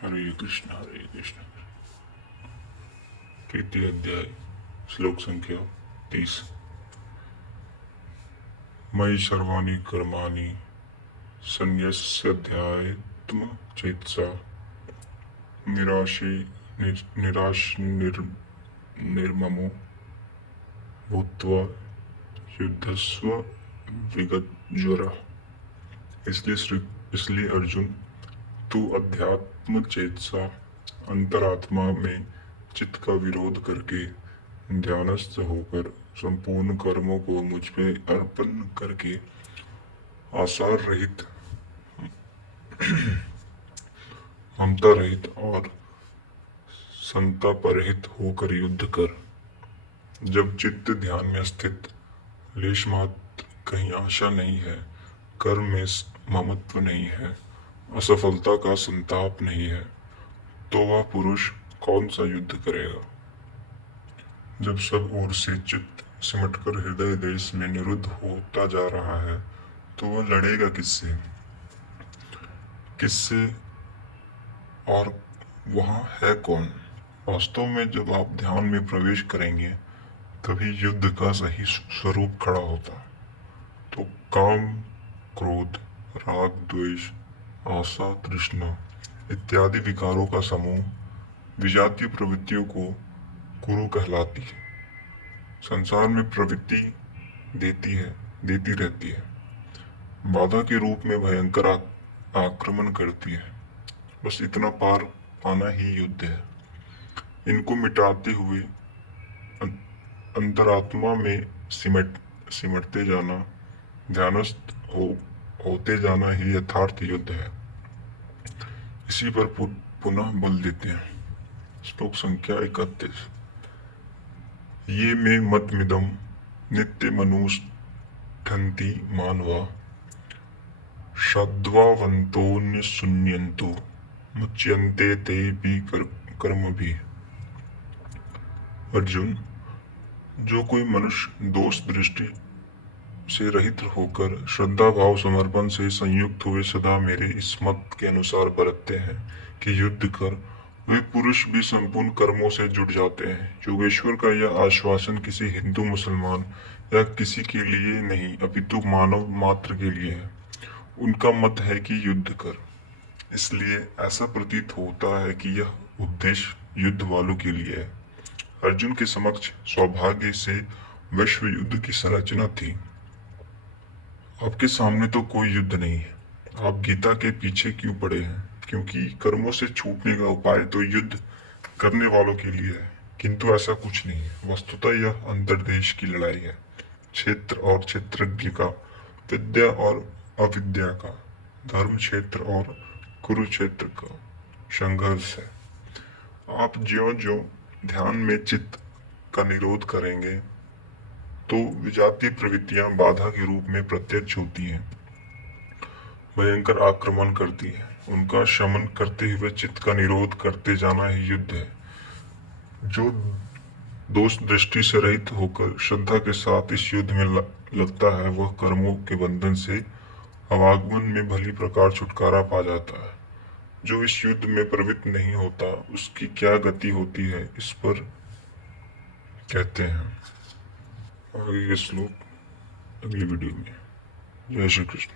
हरे कृष्ण हरे कृष्ण। तृतीय अध्याय श्लोक संख्या 30। मयि सर्वाणि कर्माणि संन्यस्याध्यात्म चेतसा निराशी निर्ममो भूत्वा युद्धस्व विगतज्वरः। इसलिए अर्जुन, तू अध्यात्म चेतसा अंतरात्मा में चित्त का विरोध करके ध्यानस्थ होकर संपूर्ण कर्मों को मुझ पे अर्पण करके आसार रहित, ममता रहित और संताप रहित होकर युद्ध कर। जब चित्त ध्यान में स्थित, लेश मात्र कहीं आशा नहीं है, कर्म में ममत्व नहीं है, असफलता का संताप नहीं है, तो वह पुरुष कौन सा युद्ध करेगा। जब सब ओर से चित्त सिमटकर हृदय देश में निरुद्ध होता जा रहा है, तो वह लड़ेगा किससे किससे और वहाँ है कौन। वास्तव में जब आप ध्यान में प्रवेश करेंगे, तभी युद्ध का सही स्वरूप खड़ा होता। तो काम, क्रोध, राग, द्वेष, आशा, तृष्णा इत्यादि विकारों का समूह विजातीय प्रवृत्तियों को कुरु कहलाती है। संसार में प्रवृत्ति देती रहती है, बाधा के रूप में भयंकर आक्रमण करती है। बस इतना पार पाना ही युद्ध है। इनको मिटाते हुए अंतरात्मा में सिमटते जाना, ध्यानस्थ होते जाना ही यथार्थ युद्ध है। इसी पर पुनः बल देते हैं। श्लोक संख्या 31। ये मे मतमिदं नित्य मनुष्ठन्ति मानवा श्रद्धावन्तोऽन्य शून्यन्तो मुच्यन्ते ते भी कर्म भी। अर्जुन, जो कोई मनुष्य दोष दृष्टि से रहित होकर श्रद्धा भाव समर्पण से संयुक्त हुए सदा मेरे इस मत के अनुसार बरतते हैं कि युद्ध कर, वे पुरुष भी संपूर्ण कर्मों से जुट जाते हैं। योगेश्वर का यह आश्वासन किसी हिंदू, मुसलमान या किसी के लिए नहीं, अपितु मानव मात्र के लिए है। उनका मत है कि युद्ध कर, इसलिए ऐसा प्रतीत होता है कि यह उपदेश युद्ध वालों के लिए है। अर्जुन के समक्ष सौभाग्य से विश्व युद्ध की संरचना थी। आपके सामने तो कोई युद्ध नहीं है। आप गीता के पीछे क्यों पड़े हैं? क्योंकि कर्मों से छूटने का उपाय तो युद्ध करने वालों के लिए है, किंतु ऐसा कुछ नहीं है। वस्तुतः यह अंतर्देश की लड़ाई है, क्षेत्र और क्षेत्रज्ञ का, विद्या और अविद्या का, धर्म क्षेत्र और कुरुक्षेत्र का संघर्ष है। आप ज्यो ज्यो ध्यान में चित्त का निरोध करेंगे, तो विजातीय प्रवृत्तियां बाधा के रूप में प्रत्यक्ष होती हैं, भयंकर आक्रमण करती है। उनका शमन करते हुए चित्त का निरोध करते जाना ही युद्ध है। जो दोष दृष्टि से रहित होकर श्रद्धा के साथ इस युद्ध में लगता है, वह कर्मों के बंधन से अवागमन में भली प्रकार छुटकारा पा जाता है। जो इस युद्ध में प्रवृत्त नहीं होता, उसकी क्या गति होती है, इस पर कहते हैं आगे के श्लोक अगली वीडियो में। जय श्री कृष्ण।